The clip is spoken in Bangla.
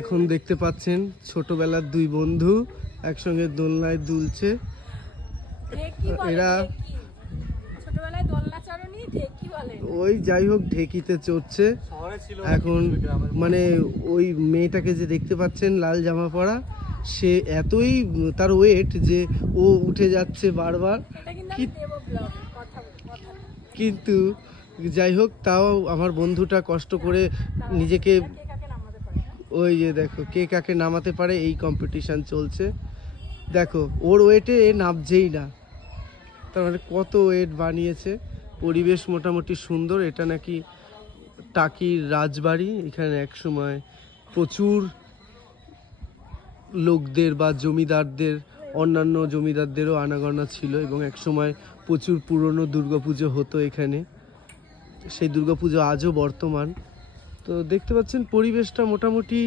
এখন দেখতে পাচ্ছেন ছোটবেলার দুই বন্ধু একসঙ্গে দোলনায় দুলছে। এরা ওই যাই হোক ঢেকিতে চড়ছে এখন। মানে ওই মেয়েটাকে যে দেখতে পাচ্ছেন লাল জামা পরা, সে এতই তার ওয়েট যে ও উঠে যাচ্ছে বারবার। কিন্তু যাই হোক, তাও আমার বন্ধুটা কষ্ট করে নিজেকে, ওই যে দেখো কে কাকে নামাতে পারে এই কম্পিটিশান চলছে। দেখো ওর ওয়েটে নামছেই না, তার মানে কত ওয়েট বানিয়েছে। পরিবেশ মোটামুটি সুন্দর। এটা নাকি টাকির রাজবাড়ি। এখানে একসময় প্রচুর লোকদের বা জমিদারদের, অন্যান্য জমিদারদেরও আনাগোনা ছিল এবং একসময় প্রচুর পুরনো দুর্গাপুজো হতো এখানে। সেই দুর্গাপুজো আজও বর্তমান। তো দেখতে পাচ্ছেন পরিবেশটা মোটামুটি